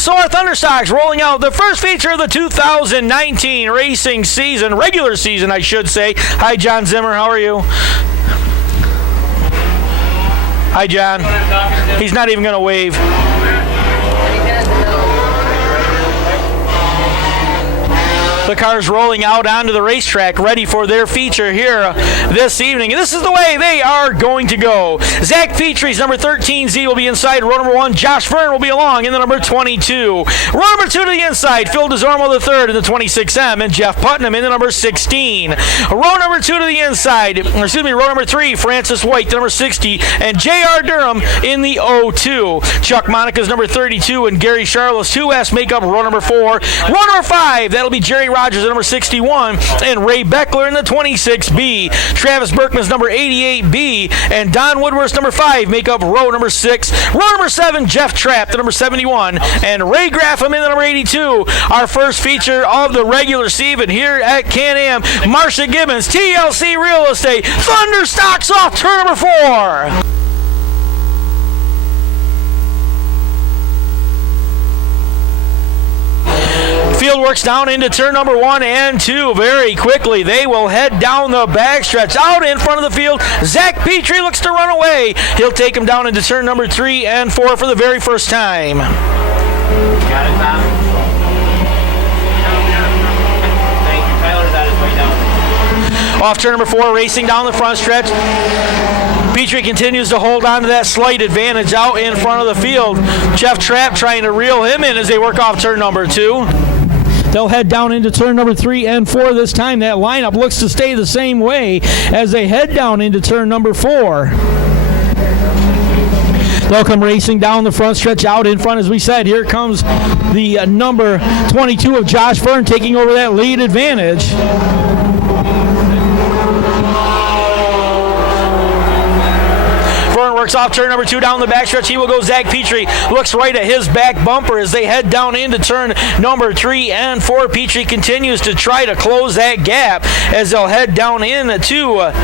So our Thunderstocks rolling out the first feature of the 2019 racing season, regular season, I should say. Hi, John Zimmer. How are you? Hi, John. He's not even going to wave. The cars rolling out onto the racetrack, ready for their feature here this evening. And this is the way they are going to go. Zach Petrie's number 13Z will be inside. Row number 1, Josh Verne will be along in the number 22. Row number 2 to the inside, Phil DeZormo the third in the 26M, and Jeff Putnam in the number 16. Row number 2 to the inside, row number 3, Francis White, the number 60, and J.R. Durham in the 02. Chuck Monica's number 32 and Gary Charles 2S make up row number 4. Row number 5, that'll be Jerry Rogers, the number 61, and Ray Beckler in the 26B. Travis Berkman's number 88B, and Don Woodworth's number 5 make up row number 6. Row number 7, Jeff Trapp, the number 71, and Ray Graffam in the number 82. Our first feature of the regular season here at Can-Am. Marcia Gibbons, TLC Real Estate, Thunderstocks off turn number 4. Field works down into turn number 1 and 2 very quickly. They will head down the backstretch. Out in front of the field, Zach Petrie looks to run away. He'll take him down into turn number 3 and 4 for the very first time. Got it, Tom? Thank you. Tyler's on his way down. Off turn number 4, racing down the front stretch. Petrie continues to hold on to that slight advantage out in front of the field. Jeff Trapp trying to reel him in as they work off turn number 2. They'll head down into turn number 3 and 4 this time. That lineup looks to stay the same way as they head down into turn number 4. They'll come racing down the front stretch out in front, as we said. Here comes the number 22 of Josh Verne taking over that lead advantage. Works off turn number 2 down the backstretch. He will go. Zach Petrie looks right at his back bumper as they head down into turn number 3 and 4. Petrie continues to try to close that gap as they'll head down into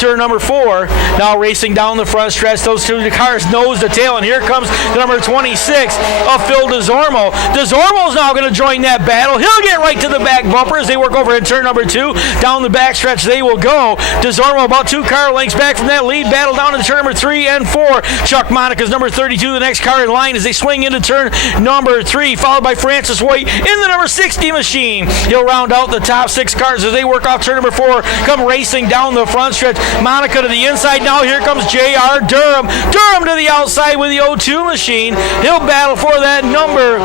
turn number 4. Now racing down the front stretch. Those two cars nose to tail, and here comes the number 26 of Phil DeZormo. DeZormo's now going to join that battle. He'll get right to the back bumper as they work over in turn number 2. Down the backstretch they will go. DeZormo about 2 car lengths back from that lead battle down into turn number 3 and 4. Chuck Monica's number 32, the next car in line as they swing into turn number 3, followed by Francis White in the number 60 machine. He'll round out the top 6 cars as they work off turn number 4, come racing down the front stretch. Monica to the inside now. Here comes J.R. Durham. Durham to the outside with the 02 machine. He'll battle for that number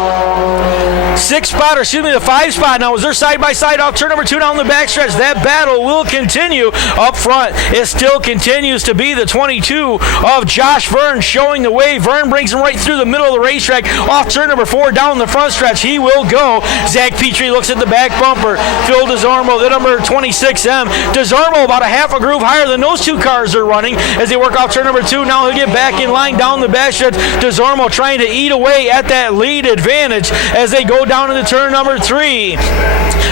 6 spot, or the 5 spot. Now as they're side by side off turn number 2 down the backstretch, that battle will continue up front. It still continues to be the 22 of Josh Verne showing the way. Verne brings him right through the middle of the racetrack. Off turn number 4 down the front stretch. He will go. Zach Petrie looks at the back bumper. Phil DeZormo, the number 26M. DeZormo about a half a groove higher than those 2 cars are running as they work off turn number 2. Now he'll get back in line down the backstretch. DeZormo trying to eat away at that lead advantage as they go down into turn number 3.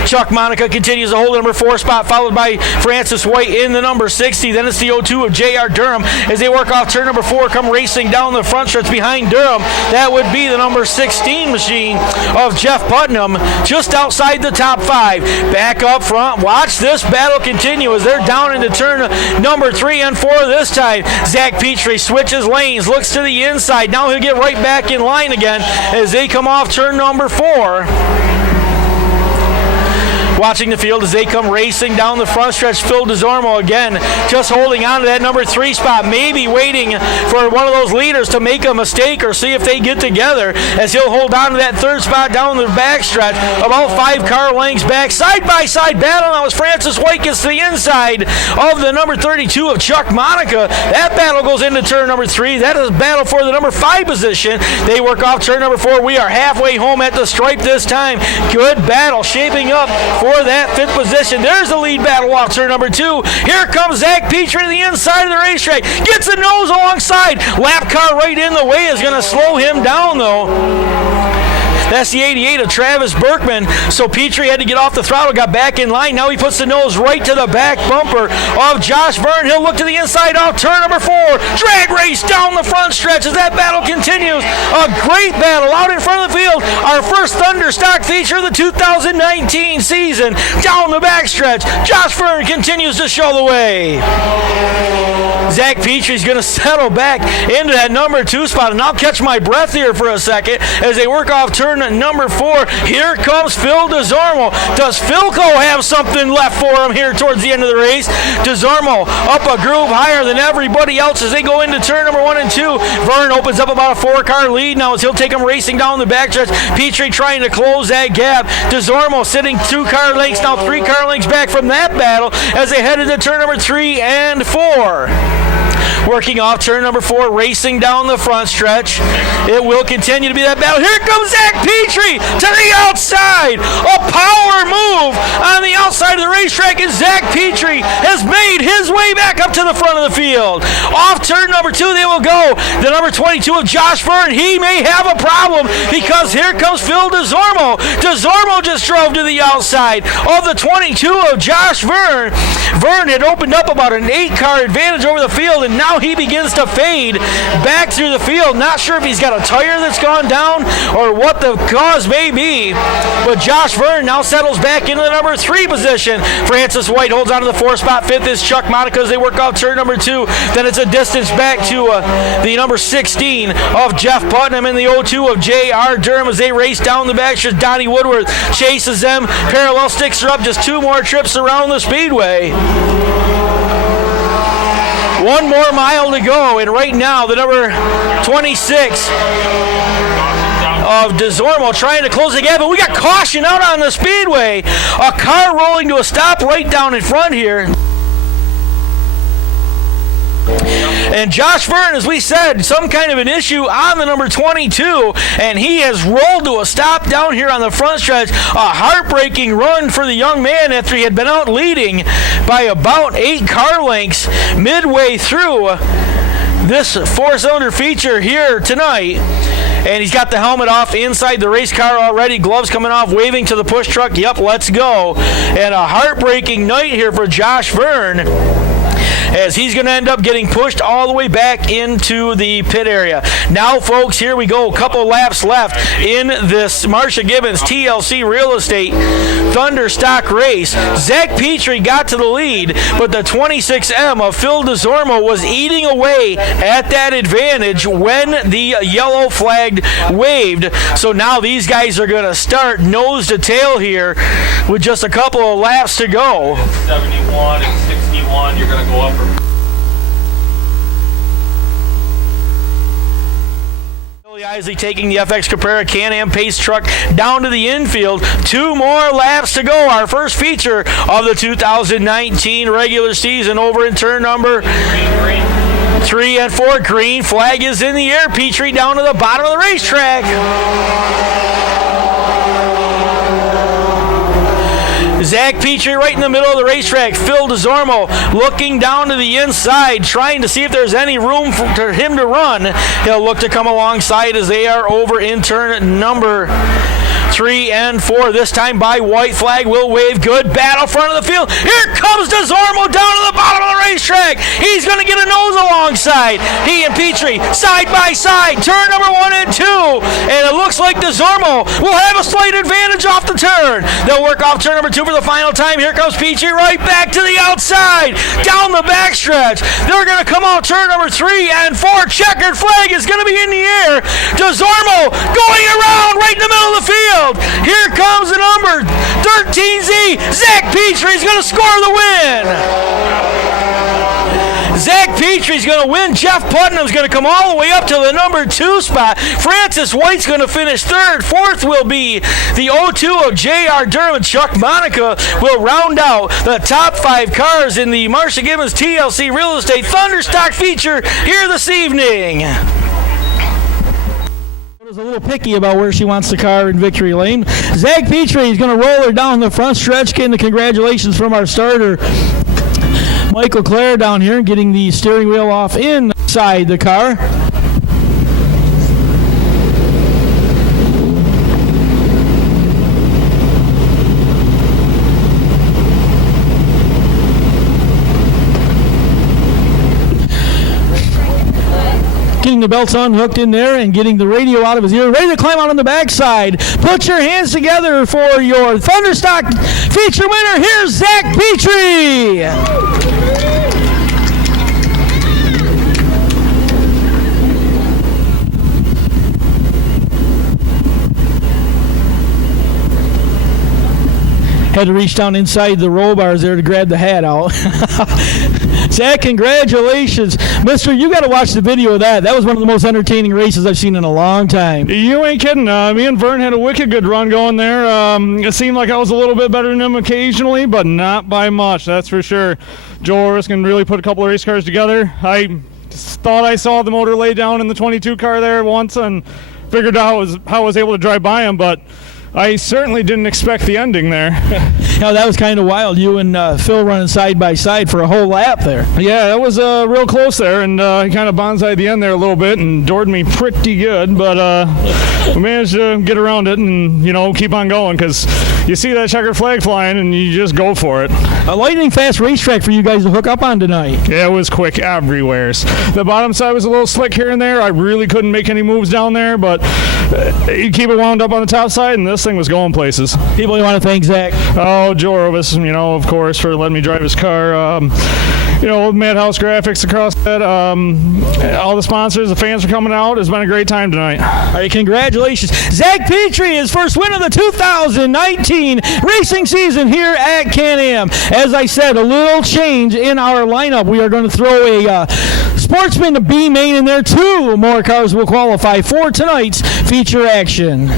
Chuck Monica continues to hold the number 4 spot, followed by Francis White in the number 60. Then it's the 02 of J.R. Durham as they work off turn number 4, come racing down the front stretch behind Durham. That would be the number 16 machine of Jeff Putnam, just outside the top 5. Back up front. Watch this battle continue as they're down into turn number 3 and 4 this time. Zach Petrie switches lanes, looks to the inside. Now he'll get right back in line again as they come off turn number 4. Watching the field as they come racing down the front stretch. Phil DeZormo again just holding on to that number 3 spot, maybe waiting for one of those leaders to make a mistake or see if they get together as he'll hold on to that 3rd spot down the backstretch, about 5 car lengths back. Side by side battle now as Francis White gets to the inside of the number 32 of Chuck Monica. That battle goes into turn number 3. That is a battle for the number 5 position. They work off turn number 4. We are halfway home at the stripe this time. Good battle shaping up for that 5th position. There's the lead battle off turn number 2. Here comes Zach Petrie to the inside of the racetrack. Gets the nose alongside. Lap car right in the way is going to slow him down though. That's the 88 of Travis Berkman. So Petrie had to get off the throttle, got back in line. Now he puts the nose right to the back bumper of Josh Verne. He'll look to the inside off turn number 4. Drag race down the front stretch as that battle continues. A great battle out in front of the field. Our first Thunder Stock feature of the 2019 season. Down the backstretch, Josh Verne continues to show the way. Zach Petrie's going to settle back into that number 2 spot, and I'll catch my breath here for a second as they work off turn number 4. Here comes Phil DeZormo. Does Philco have something left for him here towards the end of the race? DeZormo up a groove higher than everybody else as they go into turn number 1 and 2. Verne opens up about a 4-car lead now as he'll take him racing down the backstretch. Petrie trying to close that gap. DeZormo sitting 2-car lengths, now 3-car lengths back from that battle as they head into turn number 3 and 4. Working off turn number 4, racing down the front stretch. It will continue to be that battle. Here comes Zach Petrie to the outside. A power move on the outside of the racetrack, and Zach Petrie has made his way back up to the front of the field. Off turn number 2, they will go. The number 22 of Josh Verne, he may have a problem because here comes Phil DeZormo. DeZormo just drove to the outside of the 22 of Josh Verne. Verne had opened up about an 8-car advantage over the field, and now he begins to fade back through the field. Not sure if he's got a tire that's gone down or what the cause may be, but Josh Verne now settles back into the number 3 position. Francis White holds on to the 4 spot. 5th is Chuck Monica as they work off turn number 2. Then it's a distance back to the number 16 of Jeff Putnam and the 02 of J.R. Durham as they race down the backstretch. Donnie Woodworth chases them. Parallel sticks her up just 2 more trips around the Speedway. 1 more mile to go, and right now the number 26 of DeZormo trying to close the gap, but we got caution out on the Speedway. A car rolling to a stop right down in front here. And Josh Verne, as we said, some kind of an issue on the number 22, and he has rolled to a stop down here on the front stretch. A heartbreaking run for the young man after he had been out leading by about 8 car lengths midway through this 4-cylinder feature here tonight. And he's got the helmet off inside the race car already. Gloves coming off, waving to the push truck. Yep, let's go. And a heartbreaking night here for Josh Verne, as he's going to end up getting pushed all the way back into the pit area. Now, folks, here we go. A couple laps left in this Marcia Gibbons TLC Real Estate Thunder Stock race. Zach Petrie got to the lead, but the 26M of Phil DeZormo was eating away at that advantage when the yellow flag waved. So now these guys are going to start nose to tail here with just a couple of laps to go. 71 and 61, you're going to go up. Billy Isley taking the FX Caprara Can-Am Pace truck down to the infield. 2 more laps to go. Our first feature of the 2019 regular season over in turn number 3 and 4. Green flag is in the air. Petrie down to the bottom of the racetrack. Zach Petrie right in the middle of the racetrack. Phil DeZormo looking down to the inside, trying to see if there's any room for him to run. He'll look to come alongside as they are over in turn number 3 and 4. This time by white flag will wave. Good battle front of the field. Here comes DeZormo down to the bottom of the racetrack. He's going to get a nose alongside. He and Petrie side by side. Turn number 1 and 2. And it looks like DeZormo will have a slight advantage off the turn. They'll work off turn number 2 for the final time. Here comes Petrie right back to the outside. Down the backstretch. They're going to come out turn number 3 and 4. Checkered flag is going to be in the air. DeZormo going around right in the middle of the field. Here comes the number 13Z. Zach Petrie's going to score the win. Zach Petrie's going to win. Jeff Putnam's going to come all the way up to the number 2 spot. Francis White's going to finish 3rd. 4th will be the 02 of J.R. Durham. Chuck Monica will round out the top 5 cars in the Marcia Gibbons TLC Real Estate Thunder Stock feature here this evening. Is a little picky about where she wants the car in victory lane. Zach Petrie is going to roll her down the front stretch, getting the congratulations from our starter, Michael Clare, down here, getting the steering wheel off inside the car. getting the belts unhooked in there and getting the radio out of his ear, ready to climb out on the backside. Put your hands together for your Thunderstock feature winner. Here's Zach Petrie. Had to reach down inside the roll bars there to grab the hat out. Zach, congratulations. Mister, you got to watch the video of that. That was one of the most entertaining races I've seen in a long time. You ain't kidding. Me and Vern had a wicked good run going there. It seemed like I was a little bit better than him occasionally, but not by much, that's for sure. Joe Orvis can really put a couple of race cars together. I thought I saw the motor lay down in the 22 car there once and figured out how I was able to drive by him, but I certainly didn't expect the ending there. Now, that was kind of wild. You and Phil running side by side for a whole lap there. Yeah, that was real close there, and he kind of bonsaied the end there a little bit and doored me pretty good, but we managed to get around it and, keep on going because you see that checkered flag flying and you just go for it. A lightning fast racetrack for you guys to hook up on tonight. Yeah, it was quick everywhere. The bottom side was a little slick here and there. I really couldn't make any moves down there, but you keep it wound up on the top side, and this thing was going places. People, you want to thank Zach? Oh, Joe Orvis, of course, for letting me drive his car. Madhouse Graphics across that. All the sponsors, the fans are coming out. It's been a great time tonight. All right, congratulations. Zach Petrie, his first win of the 2019 racing season here at Can-Am. As I said, a little change in our lineup. We are going to throw a Sportsman to B main in there. 2 more cars will qualify for tonight's feature action.